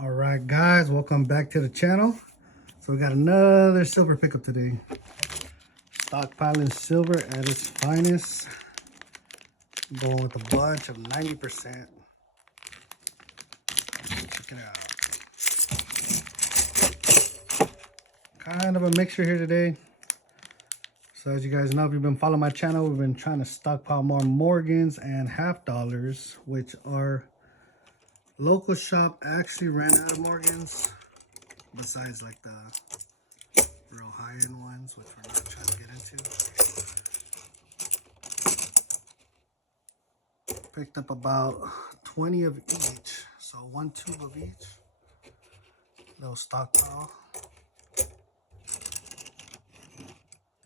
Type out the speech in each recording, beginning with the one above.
All right, guys, welcome back to the channel. So we got another silver pickup today. Stockpiling silver at its finest. Going with a bunch of 90%. Check it out. Kind of a mixture here today. So as you guys know, if you've been following my channel, we've been trying to stockpile more Morgans and half dollars, which our local shop actually ran out of Morgans. Besides like the real high-end ones, which we're not trying to get into. Picked up about 20 of each, so 1 tube of each. Little stockpile.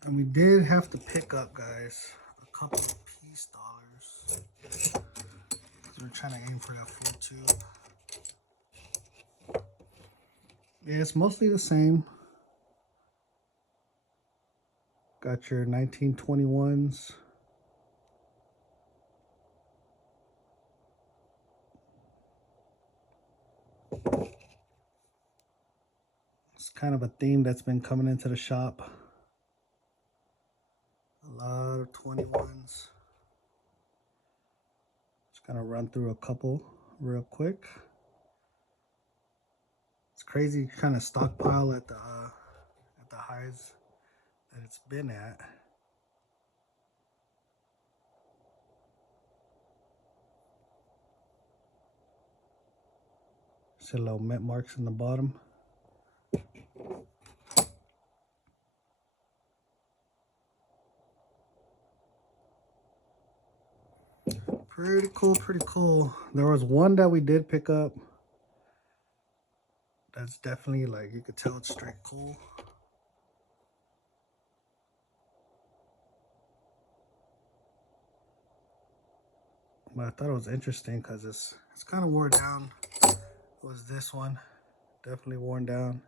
And we did have to pick up, guys, a couple of piece dollars. Because we're trying to aim for that full tube. Yeah, it's mostly the same. Got your 1921s. It's kind of a theme that's been coming into the shop. A lot of 21s. Just gonna run through a couple real quick. It's crazy kind of stockpile at the highs that it's been at. See little mint marks in the bottom. Pretty cool, pretty cool. There was one that we did pick up. That's definitely, like, you could tell it's straight cool. But I thought it was interesting because it's kind of worn down. It was this one. Definitely worn down.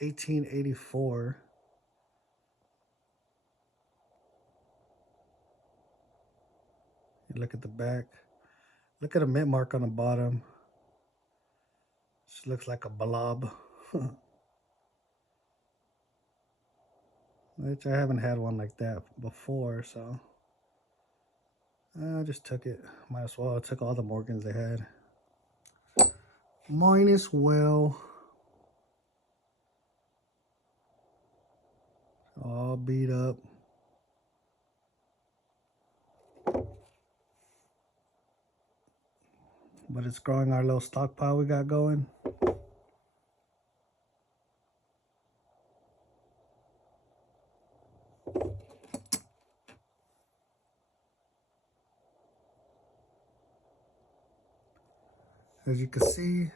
1884. You look at the back. Look at a mint mark on the bottom. Just looks like a blob. Which I haven't had one like that before, so I just took it. Might as well. I took all the Morgans they had. Might as well. All beat up. But it's growing our little stockpile we got going. As you can see,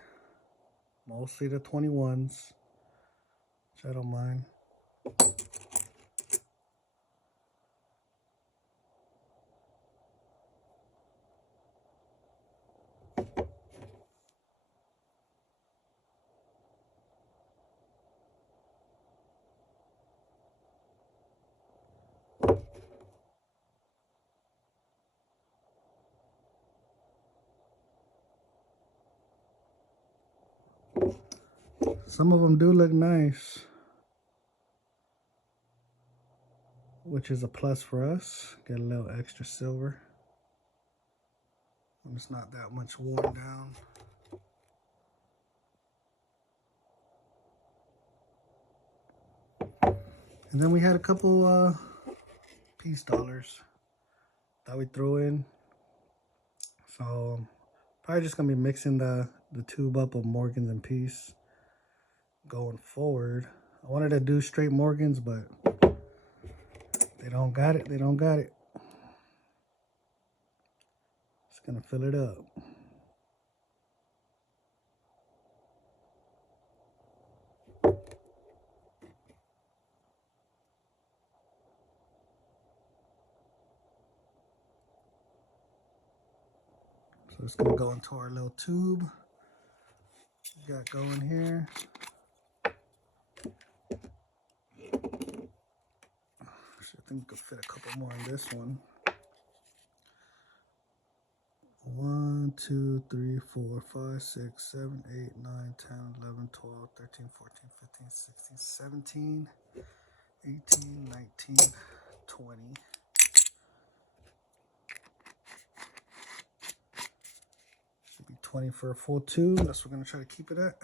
mostly the 21s, which I don't mind. Some of them do look nice, which is a plus for us. Get a little extra silver when it's not that much worn down. And then we had a couple piece dollars that we threw in. So probably just gonna be mixing the tube up of Morgans and piece going forward. I wanted to do straight Morgans, but they don't got it. They don't got it. Just gonna fill it up. So it's gonna go into our little tube we got going here. I think we could fit a couple more in this one. 1, 2, 3, 4, 5, 6, 7, 8, 9, 10, 11, 12, 13, 14, 15, 16, 17, 18, 19, 20. Should be 20 for a full tube. That's what we're going to try to keep it at.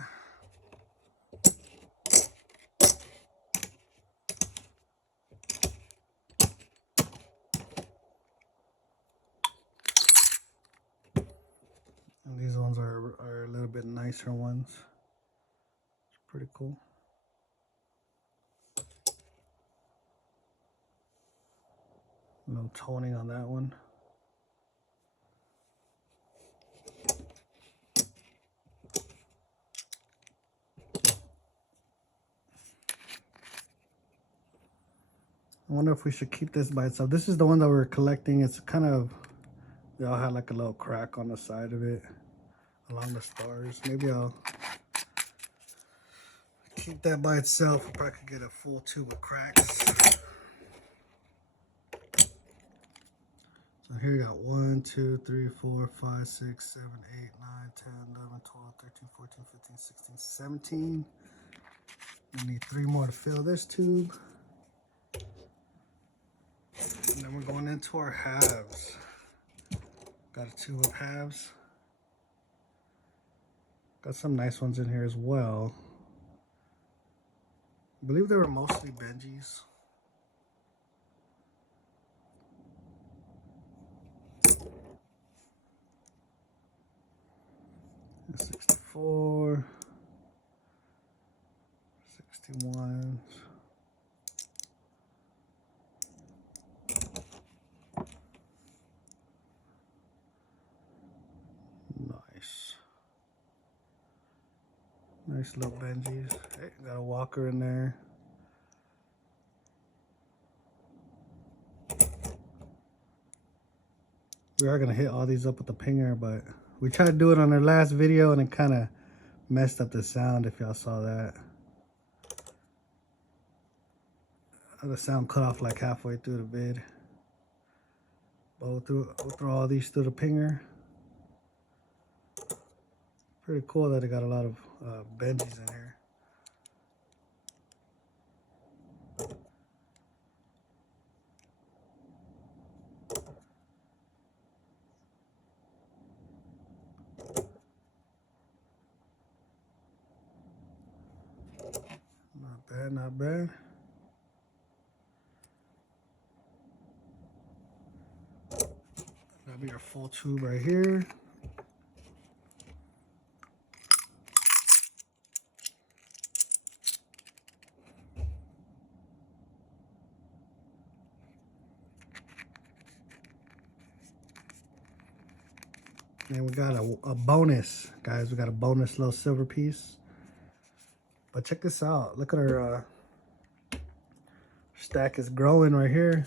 And these ones are a little bit nicer ones. It's pretty cool. A little toning on that one. I wonder if we should keep this by itself. This is the one that we're collecting. It's kind of, they all had like a little crack on the side of it along the stars. Maybe I'll keep that by itself. We probably could get a full tube of cracks. So here you got 1, 2, 3, 4, 5, 6, 7, 8, 9, 10, 11, 12, 13, 14, 15, 16, 17. We need 3 more to fill this tube. And then we're going into our halves. Got a tube of halves. Got some nice ones in here as well. I believe they were mostly Benjis. And 64, 61. Nice. Nice little Benjis. Hey, got a walker in there. We are gonna hit all these up with the pinger, but we tried to do it on our last video and it kind of messed up the sound if y'all saw that. The sound cut off like halfway through the vid. But we'll throw all these through the pinger. Pretty cool that it got a lot of Benjis in here. Not bad, not bad. That'll be our full tube right here. And we got a bonus, guys. We got a bonus little silver piece. But check this out. Look at our stack is growing right here.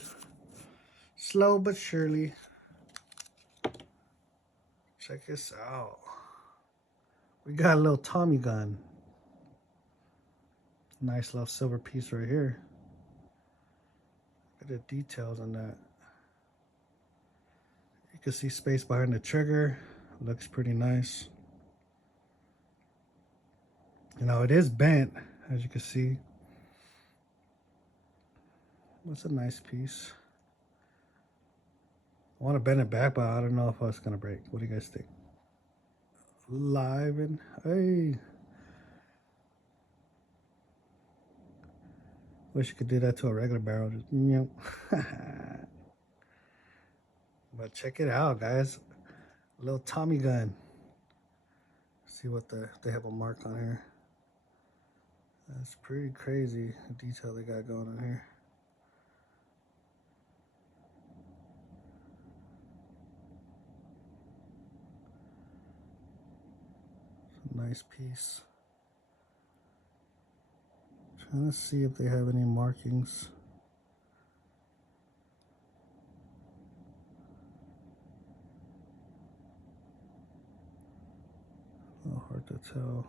Slow but surely. Check this out. We got a little Tommy gun. Nice little silver piece right here. Look at the details on that. You can see space behind the trigger. Looks pretty nice. You know, it is bent, as you can see. That's a nice piece. I want to bend it back, but I don't know if it's going to break. What do you guys think? Live and, hey. Wish you could do that to a regular barrel. Just, you know. But check it out, guys. A little Tommy gun. See what they have a mark on here. That's pretty crazy, the detail they got going on here. It's a nice piece. Trying to see if they have any markings. A little hard to tell.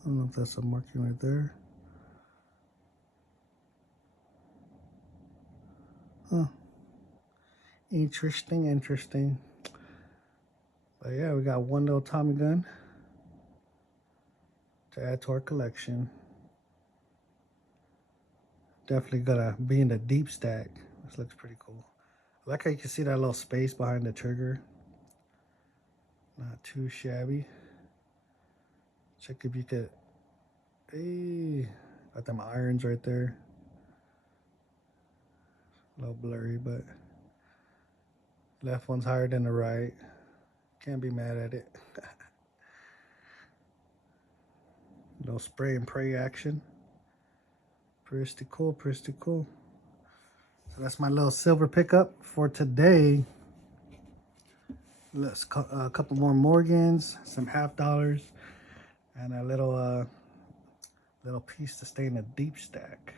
I don't know if that's a marking right there. Huh. Interesting. But yeah, we got one little Tommy gun to add to our collection. Definitely gonna be in the deep stack. This looks pretty cool. I like how you can see that little space behind the trigger. Not too shabby. Check if you could. Hey, got them irons right there. A little blurry, but left one's higher than the right. Can't be mad at it. Little spray and pray action. Pretty cool. So that's my little silver pickup for today. Let's a couple more Morgans, some $50, and a little piece to stay in the deep stack.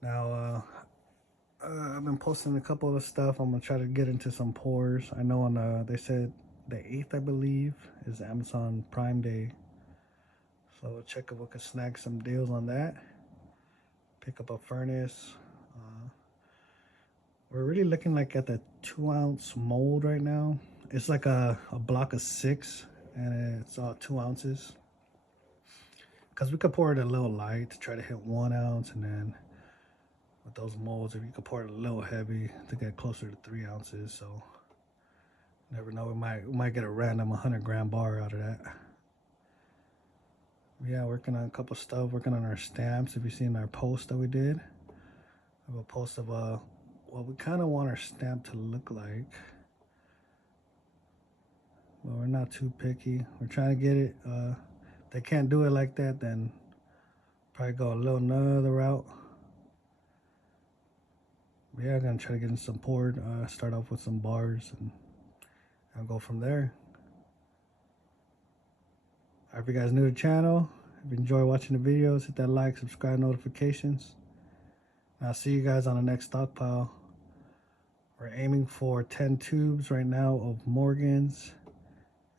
Now I've been posting a couple of stuff. I'm gonna try to get into some pours. I know on they said the 8th, I believe, is Amazon Prime Day, so we'll check if we can snag some deals on that. Pick up a furnace. We're really looking like at the 2-ounce mold right now. It's like a block of 6, and it's all 2 ounces. Because we could pour it a little light to try to hit 1 ounce, and then with those molds, if you could pour it a little heavy to get closer to 3 ounces. So never know, we might get a random 100-gram bar out of that. Yeah, working on a couple stuff, working on our stamps. If you've seen our post that we did, we have a post of what we kind of want our stamp to look like. But we're not too picky. We're trying to get it. If they can't do it like that, then probably go another route. But yeah, I'm gonna try to get in some poured. Start off with some bars, and I'll go from there. If you guys new to the channel, if you enjoy watching the videos, hit that like, subscribe, notifications. And I'll see you guys on the next stockpile. We're aiming for 10 tubes right now of Morgans,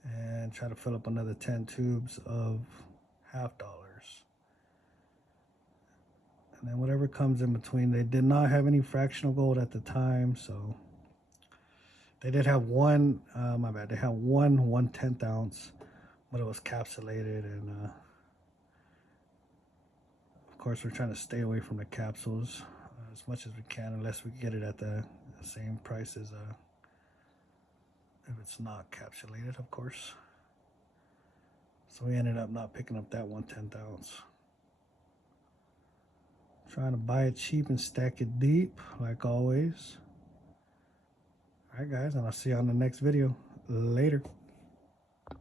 and try to fill up another 10 tubes of $50. And then whatever comes in between. They did not have any fractional gold at the time, so they did have one, my bad, they had one 1/10 ounce, but it was capsulated, and of course we're trying to stay away from the capsules as much as we can, unless we get it at the same price as if it's not capsulated, of course. So we ended up not picking up that 1/10 ounce. Trying to buy it cheap and stack it deep, like always. All right, guys, and I'll see you on the next video. Later.